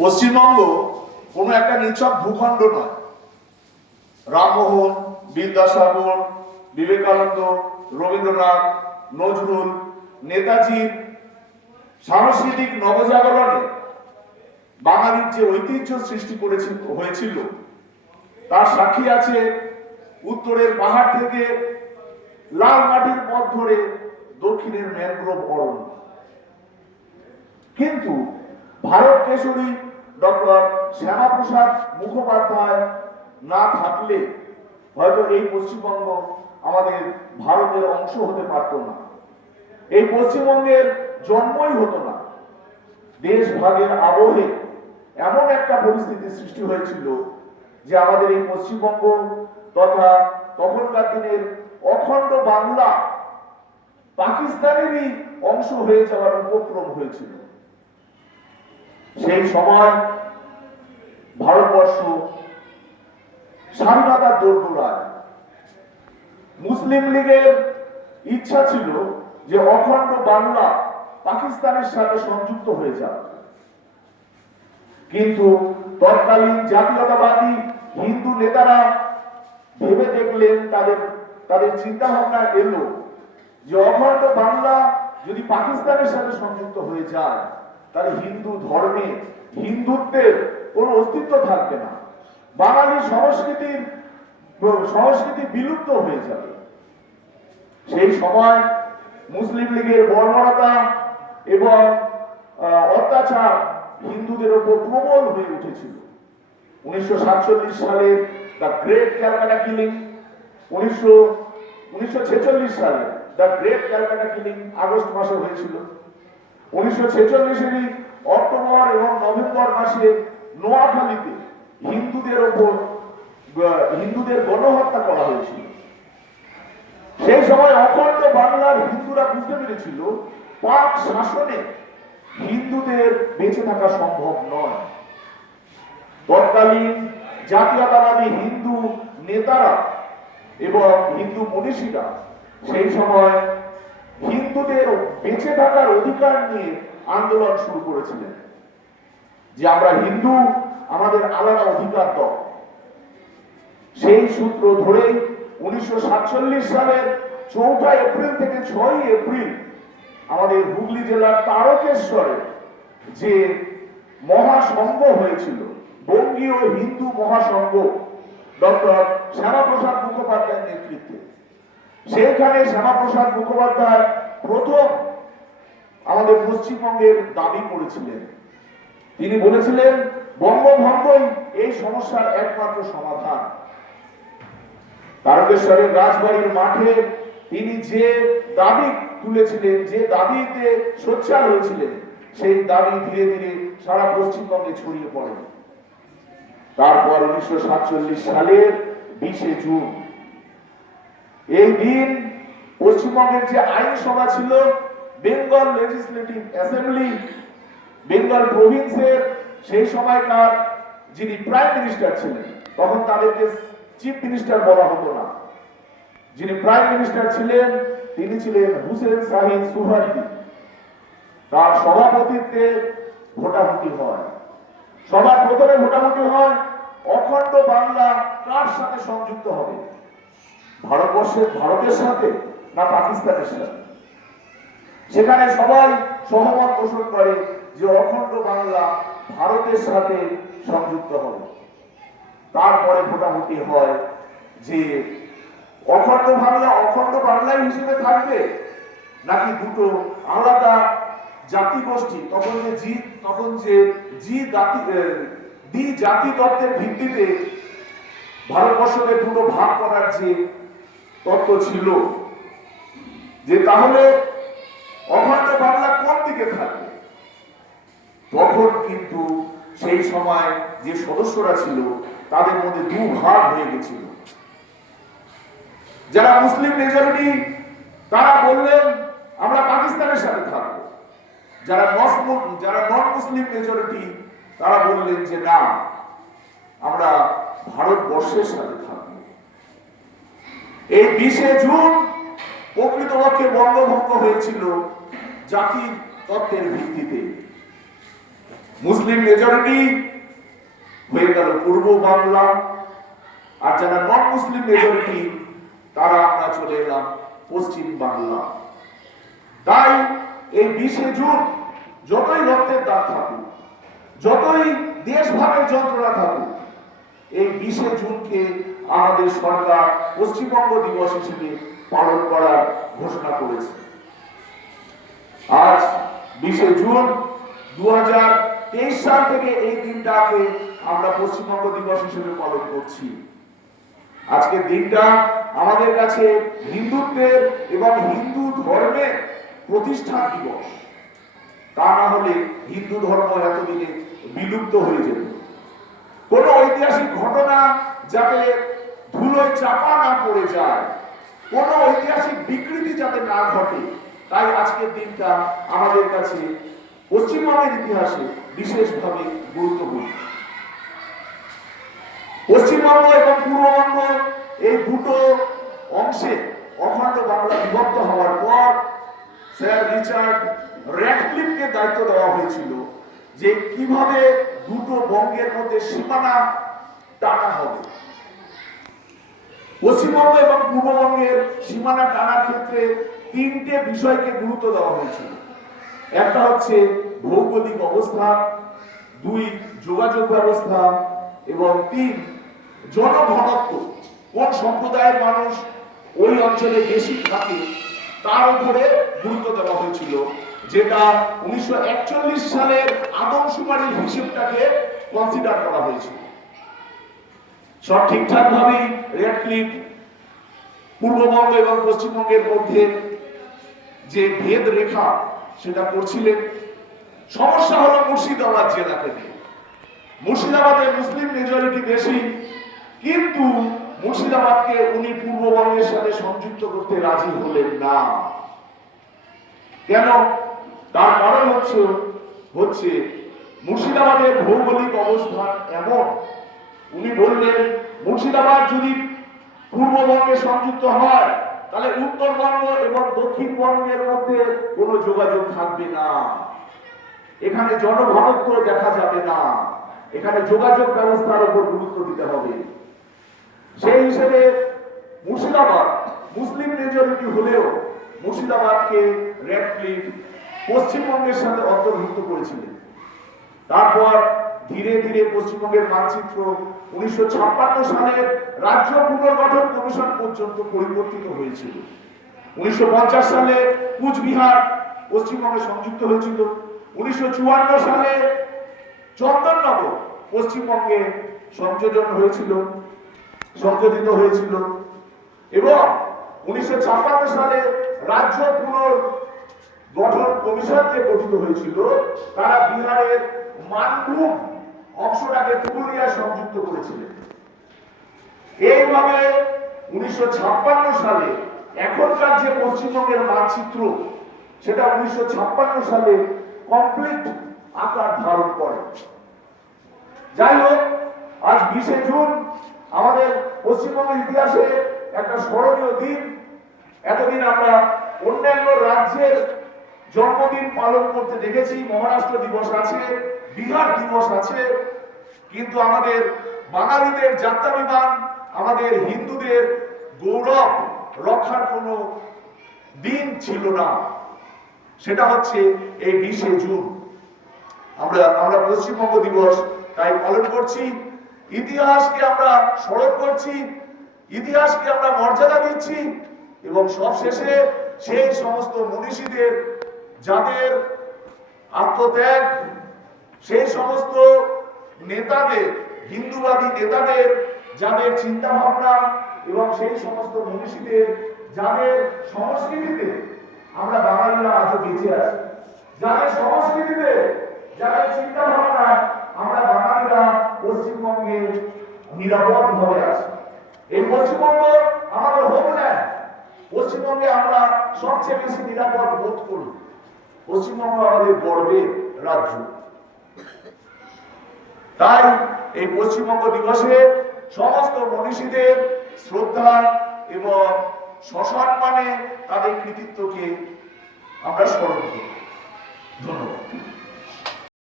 পশ্চিমবঙ্গ কোনো একটা নিছক ভূখণ্ড নয়। রামমোহন, বিদ্যাসাগর, বিবেকানন্দ, রবীন্দ্রনাথ, নজরুল, নেতাজির সাংস্কৃতিক নবজাগরণে বাঙালির যে ঐতিহ্য সৃষ্টি হয়েছিল তার সাক্ষী আছে উত্তরের পাহাড় থেকে লাল মাটির পথ ধরে দক্ষিণের ম্যানগ্রোভ অরণ্য। কিন্তু ভারত কেশরী ডক্টর শ্যামাপ্রসাদ মুখোপাধ্যায় না থাকলে হয়তো এই পশ্চিমবঙ্গ আমাদের ভারতের অংশ হতে পারত না, এই পশ্চিমবঙ্গের জন্মই হতো না। দেশ ভাগের আবহে এমন একটা পরিস্থিতি সৃষ্টি হয়েছিল যে আমাদের এই পশ্চিমবঙ্গ তথা তখনকার দিনের অখণ্ড বাংলা পাকিস্তানেরই অংশ হয়ে যাওয়ার উপক্রম হয়েছিল। সেই সময় ভারতবর্ষ স্বাধীনতার দোরগোড়ায়। মুসলিম লীগের ইচ্ছা ছিল যে অখণ্ড বাংলা পাকিস্তানের সাথে সংযুক্ত হয়ে যাবে, কিন্তু তৎকালীন জাতীয়তাবাদী হিন্দু নেতারা ভেবে দেখলেন, তাদের চিন্তা ভাবনা এলো যে অখণ্ড বাংলা যদি পাকিস্তানের সাথে সংযুক্ত হয়ে যায় তাহলে হিন্দু ধর্মে হিন্দুত্বের কোনো অস্তিত্ব থাকবে না, বাঙালি সংস্কৃতি বিলুপ্ত হয়ে যাবে। সেই সময় মুসলিম লীগের বর্বরতা এবং অত্যাচার হিন্দুদের উপর প্রবল হয়ে উঠেছিল। 1947 সালের দ্য গ্রেট ক্যালকাটা কিলিং, 1946 সালে the great Calcutta killing August মাসে হয়েছিল। 1946 অক্টোবর এবং নভেম্বর মাসে নোয়াখালীতে হিন্দুদের গণহত্যা করা হয়েছিল। সেই সময় অখণ্ড বাংলার হিন্দুরা বুঝতে পেরেছিল পাক শাসনে হিন্দুদের বেঁচে থাকা সম্ভব নয়। তৎকালীন জাতীয়তাবাদী হিন্দু নেতারা এবং হিন্দু মনীষীরা সেই সময় হিন্দুদের বেঁচে থাকার অধিকার নিয়ে আন্দোলন শুরু করেছিলেন যে আমরা হিন্দু, আমাদের আলাদা অধিকার দাও। সেই সূত্র ধরেই 1947 সালের 4 এপ্রিল থেকে 6 এপ্রিল আমাদের হুগলি জেলার তারকেশ্বরে যে মহাসংঘ হয়েছিল, বঙ্গীয় হিন্দু মহাসংঘ ডক্টর শ্যামাপ্রসাদ মুখোপাধ্যায়ের নেতৃত্বে, সেখানে শ্যামাপ্রসাদ মুখোপাধ্যায় প্রথম আমাদের পশ্চিমবঙ্গের দাবি করেছিলেন। তিনি বলেছিলেন বঙ্গভঙ্গই এই সমস্যার একমাত্র সমাধান। তারকেশ্বরের রাজবাড়ির মাঠে তিনি যে দাবি তুলেছিলেন, যে দাবিতে সোচ্চার হয়েছিলেন, সেই দাবি ধীরে ধীরে সারা পশ্চিমবঙ্গে ছড়িয়ে পড়ে। তারপর 1947 সালের 20 জুন এই দিন পশ্চিমবঙ্গের যে আইনসভা ছিল, বেঙ্গল লেজিসলেটিভ অ্যাসেম্বলি, বেঙ্গল প্রভিন্সের সেই সময়কার যিনি প্রাইম মিনিস্টার ছিলেন, তখন তাদেরকে চিফ মিনিস্টার বলা হতো না, যিনি প্রাইম মিনিস্টার ছিলেন তিনি ছিলেন হুসেন শাহিন সুহার্দি। তার সভাপতিত্বে ভোটাভুটি হয়। সবার প্রথমে ভোটাভুটি হয় অখণ্ড বাংলা কার সাথে সংযুক্ত হবে, ভারতের সাথে না পাকিস্তানের সাথে। সেখানে সবাই সহমত পোষণ করে যে অখণ্ড বাংলা ভারতের সাথে সংযুক্ত হবে। তারপরে ভোটাভুটি হয় যে অখণ্ড বাংলাই হিসেবে থাকবে নাকি দুটো আলাদা জাতি গোষ্ঠী, তখন যে জাতি তত্ত্বের ভিত্তিতে ভারতবর্ষকে দুটো ভাগ করার যে তত্ত্ব ছিল, যে তাহলে অখণ্ড বাংলা কোন দিকে থাকবে। তখন কিন্তু সেই সময় যে সদস্যরা ছিল তাদের মধ্যে দুভাগ হয়ে গেছিল। যারা মুসলিম মেজরিটি তারা বললেন আমরা পাকিস্তানের সাথে থাকবো, যারা নন মুসলিম মেজরিটি তারা বললেন যে না, আমরা ভারতবর্ষের সাথে থাকবো। এই 20 জুন প্রকৃতপক্ষে বঙ্গভঙ্গ হয়েছিল জাতির তত্ত্বের ভিত্তিতে। মুসলিম মেজরিটি হয়ে গেল পূর্ব বাংলা, আর যারা নন মুসলিম মেজরিটি তারা আমরা চলে এলাম পশ্চিম বাংলা। তাই এই 20শে জুন যতই রক্তের দাগ থাকুক, যতই দেশভাগের যন্ত্রণা থাকুক, এই 20শে জুনকে আমাদের সরকার পশ্চিমবঙ্গ দিবস হিসেবে পালন করার ঘোষণা করেছে। আজ 20শে জুন 2023 সাল থেকে এই দিনটাকে আমরা পশ্চিমবঙ্গ দিবস হিসেবে পালন করছি। আজকের দিনটা আমাদের কাছে হিন্দুত্বের এবং হিন্দু ধর্মের প্রতিষ্ঠা দিবস। তা না হলে হিন্দু ধর্ম এতদিনে বিলুপ্ত হয়ে যেত। কোন ঐতিহাসিক ঘটনা যাতে ধুলোয় চাপা না পড়ে যায়, কোন ঐতিহাসিক বিকৃতি যাতে না ঘটে, তাই আজকের দিনটা আমাদের কাছে পশ্চিমবঙ্গের ইতিহাসে বিশেষভাবে গুরুত্বপূর্ণ। পশ্চিমবঙ্গ এবং পূর্ববঙ্গ এই দুটো অংশে অখণ্ড বাংলা বিভক্ত হওয়ার পর স্যার রিচার্ড র্যাডক্লিফকে দায়িত্ব দেওয়া হয়েছিল যে কিভাবে দুটো বঙ্গের মধ্যে সীমানা টানা হবে। পশ্চিমবঙ্গ এবং পূর্ববঙ্গের সীমানা টানার ক্ষেত্রে তিনটে বিষয়কে গুরুত্ব দেওয়া হয়েছিল। একটা হচ্ছে ভৌগোলিক অবস্থান, 2 যোগাযোগ ব্যবস্থা এবং 3 জনঘনত্ব, কোন সম্প্রদায়ের মানুষ ওই অঞ্চলে বেশি থাকে তার উপরে গুরুত্ব দেওয়া হয়েছিল, যেটা 1941 সালের আদমশুমারির হিসেবটাকে কনসিডার করা হয়েছিল। সব ঠিকঠাক ভাবেই র্যাডক্লিফ পূর্ববঙ্গ এবং পশ্চিমবঙ্গের মধ্যে যে ভেদ রেখা সেটা করছিলেন। সমস্যা হলো মুর্শিদাবাদ জেলাকে নিয়ে। মুর্শিদাবাদে মুসলিম মেজরিটি বেশি, কিন্তু মুর্শিদাবাদকে উনি পূর্ববঙ্গের সাথে সংযুক্ত করতে রাজি হলেন না। কেন? তার কারণ হচ্ছে মুর্শিদাবাদের ভৌগোলিক অবস্থান এমন, উনি বললেন মুর্শিদাবাদ যদি পূর্ববঙ্গে সংযুক্ত হয় তাহলে উত্তরবঙ্গ এবং দক্ষিণবঙ্গের মধ্যে কোনো যোগাযোগ থাকবে না, এখানে জনঘনত্ব দেখা যাবে না, এখানে যোগাযোগ ব্যবস্থার উপর গুরুত্ব দিতে হবে। সেই হিসেবে মুর্শিদাবাদ মুসলিম মেজরিটি হলেও মুর্শিদাবাদকে র্যাডক্লিফ পশ্চিমবঙ্গের সাথে অন্তর্ভুক্ত করেছিলেন। তারপর ধীরে ধীরে পশ্চিমবঙ্গের মানচিত্র 1956 সালের রাজ্য পুনর্গঠন কমিশন পর্যন্ত পরিবর্তিত হয়েছিল। 1950 সালে কুচবিহার পশ্চিমবঙ্গে সংযুক্ত হয়েছিল। 1954 সালে চন্দননগর পশ্চিমবঙ্গে সংযোজিত হয়েছিল এবং 1956 সালে রাজ্য পুনর্গঠন কমিশন যে গঠিত হয়েছিল তারা বিহারের মানভূম অংশটাকে পুরুলিয়া সংযুক্ত করেছিলেন। এইভাবে 1956 সালে এখনকার যে পশ্চিমবঙ্গের মানচিত্র সেটা 1956 সালে কমপ্লিট আকার ধারণ করে। যাই হোক, আজ 20শে জুন আমাদের পশ্চিমবঙ্গের ইতিহাসে একটা স্মরণীয় দিন। এতদিন আমরা অন্যান্য রাজ্যের জন্মদিন পালন করতে দেখেছি, মহারাষ্ট্র দিবস আছে, বিহার দিবস আছে, কিন্তু আমাদের বাঙালিদের যাত্রা বিমান, আমাদের হিন্দুদের গৌরব রক্ষার কোনো দিন ছিল না। সেটা হচ্ছে এই 20শে জুন। আমরা পশ্চিমবঙ্গ দিবস তাই পালন করছি। ইতিহাসকে আমরা স্মরণ করছি, ইতিহাসকে আমরা মর্যাদা দিচ্ছি এবং সবশেষে সেই সমস্ত মনীষীদের যাদের আত্মত্যাগ, সেই সমস্ত নেতাদের, হিন্দুবাদী নেতাদের যাদের চিন্তা ভাবনা এবং সেই সমস্ত মনীষীদের যাদের সংস্কৃতিতে আমরা বাঙালিরা আজও বেঁচে আছি, যাদের সংস্কৃতিতে যাদের চিন্তা ভাবনা আমরা বাঙালিরা পশ্চিমবঙ্গে নিরাপদ ভাবে আছি। এই পশ্চিমবঙ্গ আমাদের হোমল্যান্ড। পশ্চিমবঙ্গে আমরা সবচেয়ে বেশি নিরাপদ বোধ করি। পশ্চিমবঙ্গ আমাদের গর্বের রাজ্য। তাই এই পশ্চিমবঙ্গ দিবসে সমস্ত মনীষীদের শ্রদ্ধা এবং সসম্মানে তাদের কৃতিত্বকে আমরা স্মরণ করি। ধন্যবাদ।